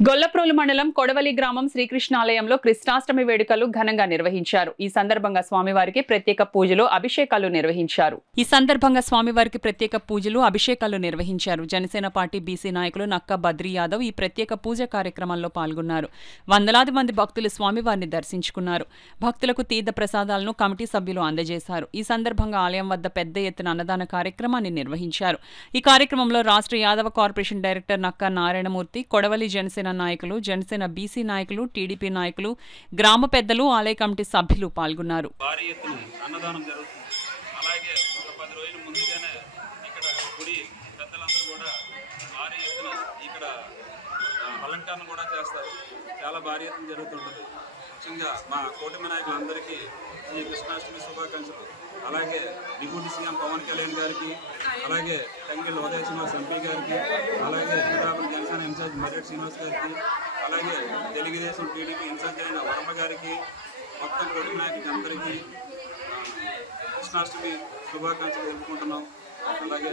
గొల్లప్రోలు మండలం కొడవలి గ్రామం శ్రీకృష్ణాలయంలో కృష్ణాష్టమి వేడుకలు ఘనంగా నిర్వహించారు. ఈ సందర్భంగా స్వామివారికి ప్రత్యేక పూజలు అభిషేకాలు నిర్వహించారు. జనసేన పార్టీ బీసీ నాయకులు నక్క బద్రీ యాదవ్ ఈ ప్రత్యేక పూజ కార్యక్రమంలో పాల్గొన్నారు. వందలాది మంది భక్తులు స్వామివారిని దర్శించుకున్నారు. భక్తులకు తీర్థ ప్రసాదాలను కమిటీ సభ్యులు అందజేశారు. ఈ సందర్భంగా ఆలయం వద్ద పెద్ద ఎత్తున అన్నదాన కార్యక్రమాన్ని నిర్వహించారు. ఈ కార్యక్రమంలో రాష్ట్ర యాదవ కార్పొరేషన్ డైరెక్టర్ నక్క నారాయణమూర్తి, కొడవలి జనసేన నాయకులు, జనసేన బీసీ నాయకులు, టీడీపీ నాయకులు, గ్రామ పెద్దలు, ఆలయ కమిటీ సభ్యులు పాల్గొన్నారు. భారీ ఎత్తున అన్నదానం జరుగుతుంది. అలాగే ఒక 10 రోజుల ముందుగానే ఇక్కడ గుడి పెద్దలందరూ కూడా భారీ ఎత్తున ఇక్కడ అలంకరణ కూడా చేస్తారు. చాలా భారీ ఎత్తున జరుగుతుంటుంది. ముఖ్యంగా మా కూటమి నాయకులందరికీ ఈ కృష్ణాష్టమి శుభాకాంక్షలు. అలాగే డిప్యూటీ సీఎం పవన్ కళ్యాణ్ గారికి, అలాగే తంగిల్ ఉదయ శ్రీనివాస్ ఎంపీ గారికి, అలాగే పిఠాపురం జనసేన ఇన్ఛార్జ్ మర్రెడ్డి శ్రీనివాస్ గారికి, అలాగే తెలుగుదేశం టీడీపీ ఇన్ఛార్జ్ అయిన వర్మ గారికి, మొత్తం కూటమి నాయకులకి అందరికీ కృష్ణాష్టమి శుభాకాంక్షలు తెలుపుకుంటున్నాం. అలాగే